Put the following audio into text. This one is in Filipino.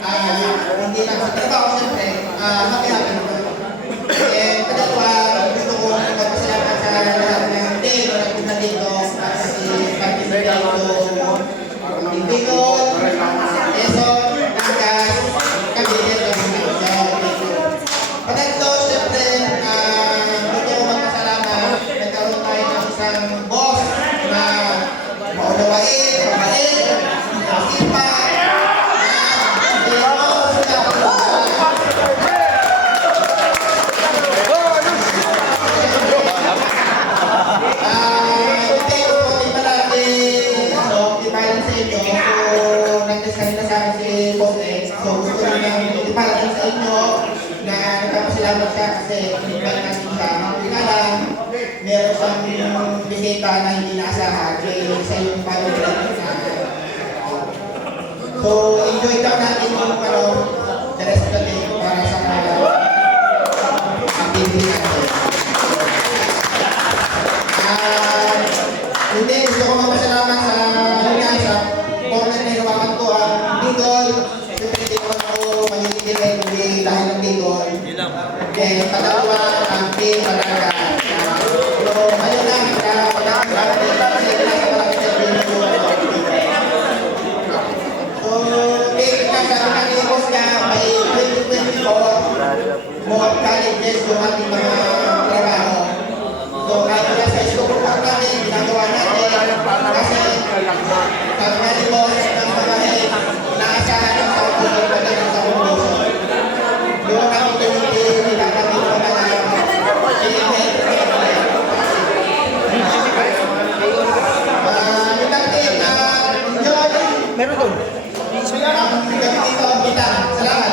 Hindi lang sa trabaho, siyempre, happy-happy naman. And pagkakwa, gusto ko magpasalamat sa lahat ng team na nagpunta dito kasi participate ko Bicol, Quezon, Nagas, Cavite, Pangatlo, siyempre, gusto ko magpasalamat. Nagkaroon tayo ng isang boss na maunawain, mabait, masipag, salamat siya kasi invite natin siya. Kaya lang, meron siyang bisita na hindi naasahan kaya sa yung pag-ibig So, enjoy lang natin yung the rest of the day para sa activity natin. Hindi, gusto ko magpasalamat sa format na inawakan ko ang Bicol. Siyempre, hindi ko ako manilitigay dahil ng Bicol. Okay, pangalawa, ang team Malaga. So, ayun lang, So, sabi ng boss niya, may 2024 more colleges yung ating mga trabaho. So, kahit na sa school park namin, ginagawa natin. Kasi, sabi nga ni boss, ng mga naasahan ng sa kulong na ng sa kulong. Yung kami tinitili, kami meron doon. Salamat.